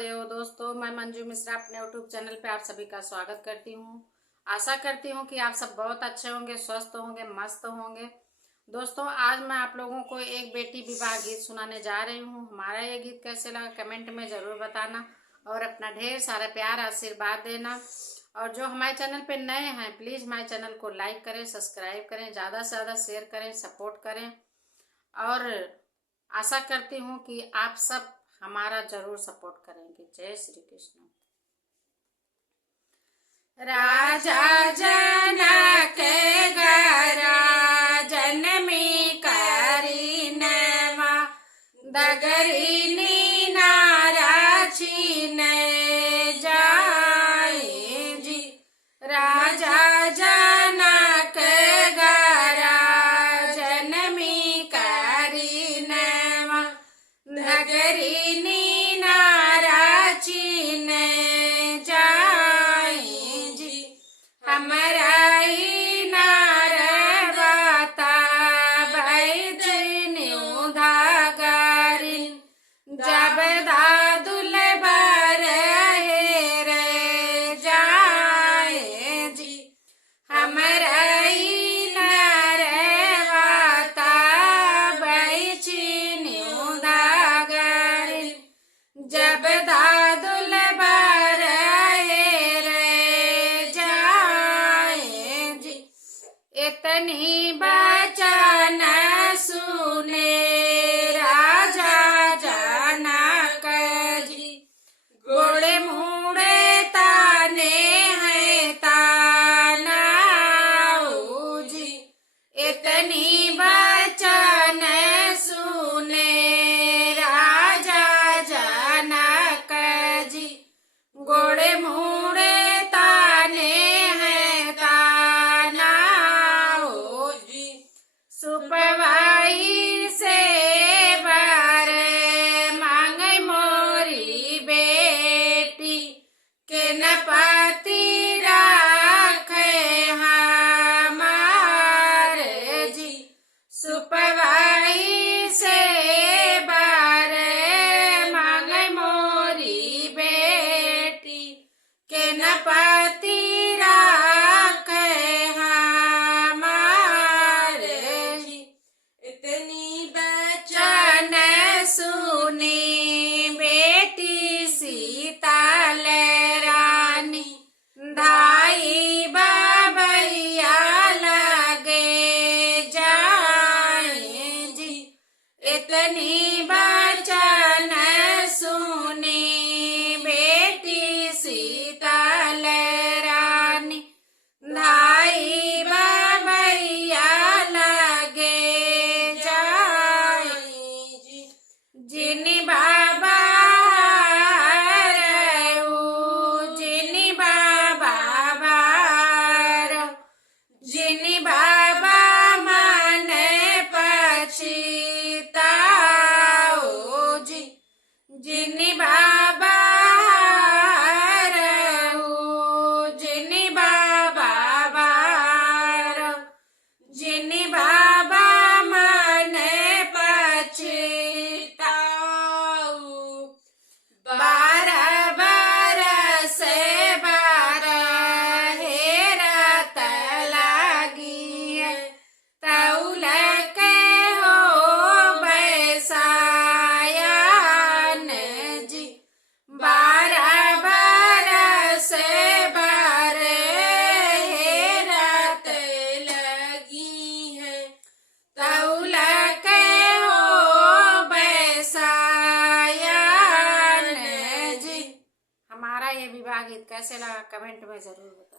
महादेव। दोस्तों, मैं मंजू मिश्रा अपने यूट्यूब चैनल पे आप सभी का स्वागत करती हूँ। आशा करती हूँ कि आप सब बहुत अच्छे होंगे, स्वस्थ होंगे, मस्त होंगे। दोस्तों, आज मैं आप लोगों को एक बेटी विवाह गीत सुनाने जा रही हूँ। हमारा ये गीत कैसे लगा कमेंट में ज़रूर बताना और अपना ढेर सारा प्यार आशीर्वाद देना। और जो हमारे चैनल पे नए हैं, प्लीज़ हमारे चैनल को लाइक करें, सब्सक्राइब करें, ज़्यादा से ज़्यादा शेयर करें, सपोर्ट करें। और आशा करती हूँ कि आप सब हमारा जरूर सपोर्ट करेंगे। जय श्री कृष्ण। राजा जनक गरा जनमी करी नवा दगरी नारा छीन जाए जी। राजा जनक गरा जनमी करी नवा दगरी जब दादुल बार रे जाए जी। इतनी बचन सुने राजा जनक जी। गोड़े मुड़े ताने हैं ताना जी। इतनी बचन सुने गोड़े मुड़े ताने हैं ताना जी। सुपवाई से बर मांग मोरी बेटी के न पति राखे हमार जी। सुपवाई से बर मांग मोरी के न पति राखे हमार जी। इतनी बचन सुनी बेटी सीताल रानी धाई बाबैया लगे जाए जी। इतनी बचन सुनी बेटी सीताल रानी धाई बाबैया लगे जाए जी। जिनी बाबा जिनी बाबा जिनी बाबा मन पछताओ जी। जिनी बाबा जिनी बाबा मन पछताओ। 12 बरस 12 हेरत लगी तौल के हो बैसायन जी। 12 बरस 12 हेरत लगी है तौल के हो बैसायन जी। हमारा ये विवाह गीत कैसे लगा कमेंट में जरूर बताइए।